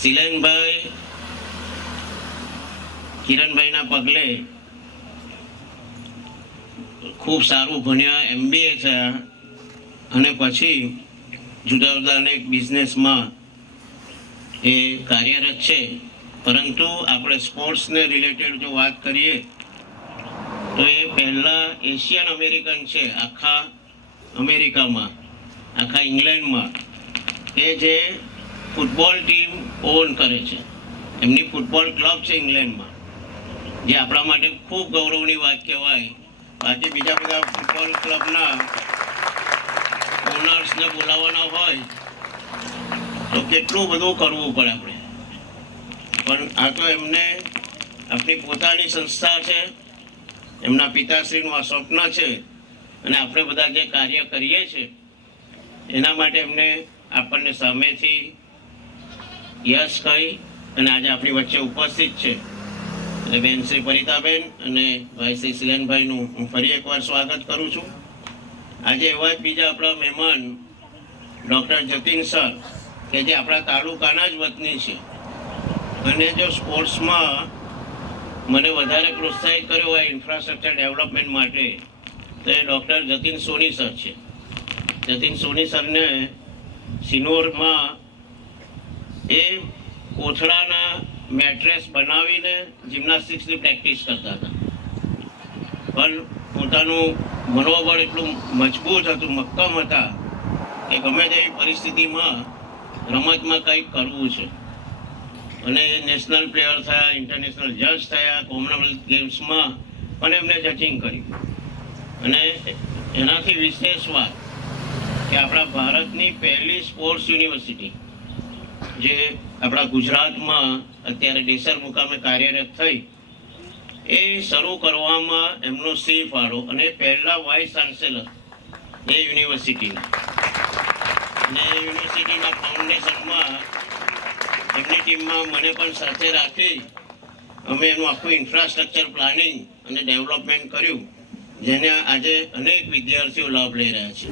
શિલેનભાઈ કિરણભાઈના પગલે ખૂબ સારું ભણ્યા, MBA થયા અને પછી જુદા જુદા અનેક બિઝનેસમાં એ કાર્યરત છે. પરંતુ આપણે સ્પોર્ટ્સને રિલેટેડ જો વાત કરીએ તો એ પહેલા એશિયન અમેરિકન છે આખા અમેરિકામાં, આખા ઇંગ્લેન્ડમાં, કે જે ફૂટબોલ ટીમ ઓન કરે છે. એમની ફૂટબોલ ક્લબ છે ઇંગ્લેન્ડમાં, જે આપણા માટે ખૂબ ગૌરવની વાત કહેવાય. આજે બીજા બધા ફૂટબોલ ક્લબના ઓનર્સને બોલાવવાના હોય તો કેટલું બધું કરવું પડે આપણે, પણ આ તો એમને આપણી પોતાની સંસ્થા છે, એમના પિતાશ્રીનું આ સ્વપ્ન છે અને આપણે બધા જે કાર્ય કરીએ છીએ એના માટે એમને આપણને સામેથી યશ કહી અને આજે આપણી વચ્ચે ઉપસ્થિત છે. એટલે બેન શ્રી પરિતાબેન અને ભાઈ શ્રી શિલેનભાઈનું હું ફરી એકવાર સ્વાગત કરું છું. આજે એવા જ બીજા આપણા મહેમાન ડૉક્ટર જતીન સર, કે જે આપણા તાલુકાના જ વતની છે અને જો સ્પોર્ટ્સમાં મને વધારે પ્રોત્સાહિત કર્યો હોય ઇન્ફ્રાસ્ટ્રક્ચર ડેવલપમેન્ટ માટે તો એ ડૉક્ટર જતીન સોની સર છે. જતીન સોની સરને સિનોરમાં એ કોથળાના મેટ્રેસ બનાવીને જિમ્નાસ્ટિક્સની પ્રેક્ટિસ કરતા હતા, પણ પોતાનું મનોબળ એટલું મજબૂત હતું, મક્કમ હતા કે ગમે તેવી પરિસ્થિતિમાં રમતમાં કંઈક કરવું છે. અને નેશનલ પ્લેયર થયા, ઇન્ટરનેશનલ જજ થયા, કોમનવેલ્થ ગેમ્સમાં પણ એમને જજિંગ કર્યું. અને એનાથી વિશેષ વાત કે આપણા ભારતની પહેલી સ્પોર્ટ્સ યુનિવર્સિટી જે આપણા ગુજરાતમાં અત્યારે ડેસર મુકામે કાર્યરત થઈ, એ શરૂ કરવામાં એમનો સિંહ ફાળો, અને પહેલા વાઇસ ચાન્સેલર એ યુનિવર્સિટીના, અને યુનિવર્સિટીના ફાઉન્ડેશનમાં એમની ટીમમાં મને પણ સાથે રાખી અમે એનું આખું ઇન્ફ્રાસ્ટ્રક્ચર પ્લાનિંગ અને ડેવલપમેન્ટ કર્યું, જેને આજે અનેક વિદ્યાર્થીઓ લાભ લઈ રહ્યા છે.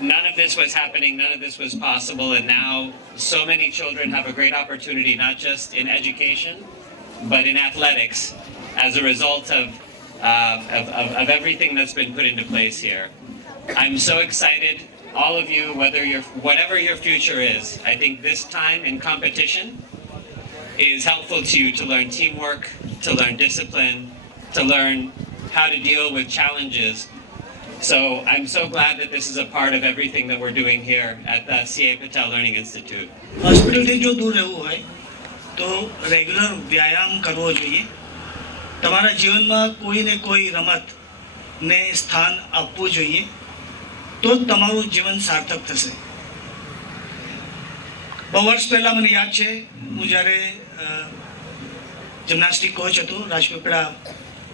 None of this was happening, none of this was possible, and now so many children have a great opportunity, not just in education, but in athletics, as a result of of everything that's been put into place here. I'm so excited, all of you, whatever your future is. I think this time in competition is helpful to you to learn teamwork, to learn discipline, to learn how to deal with challenges. So I'm so glad that this is a part of everything that we're doing here at the C.A. Patel Learning Institute. હોસ્પિટલથી જો દૂર રહેવું હોય તો regular વ્યાયામ કરવો જોઈએ. તમારા જીવનમાં કોઈને કોઈ રમતને સ્થાન આપવું જોઈએ, તો જ તમારું જીવન સાર્થક થશે. બહુ વર્ષ પહેલાં મને યાદ છે, હું જ્યારે જિમ્નાસ્ટિક કોચ હતો રાજપીપળા,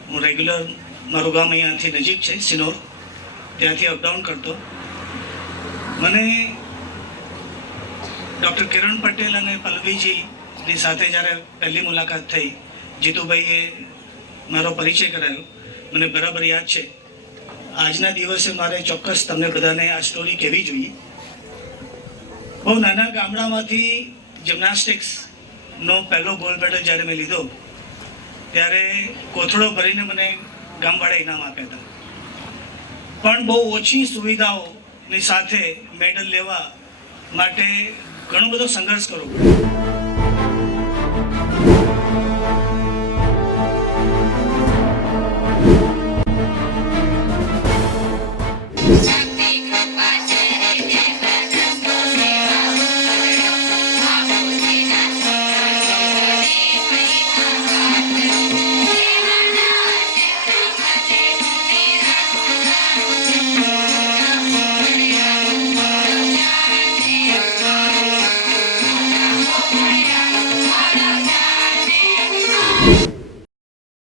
હું રેગ્યુલર, મારું ગામ અહીંયાથી નજીક છે સિનોર, ત્યાંથી અપડાઉન કરતો. મને ડૉક્ટર કિરણ પટેલ અને પલ્લવીજીની સાથે જ્યારે પહેલી મુલાકાત થઈ, જીતુભાઈએ મારો પરિચય કરાયો, મને બરાબર યાદ છે. આજના દિવસે મારે ચોક્કસ તમને બધાને આ સ્ટોરી કહેવી જોઈએ. બહુ નાના ગામડામાંથી જિમ્નાસ્ટિક્સનો પહેલો ગોલ્ડ મેડલ જ્યારે મેં લીધો, ત્યારે કોથળો ભરીને મને ગામવાળા ઇનામ આપ્યા હતા. પણ બહુ ઓછી સુવિધાઓની સાથે મેડલ લેવા માટે ઘણો બધો સંઘર્ષ કરવો પડ્યો.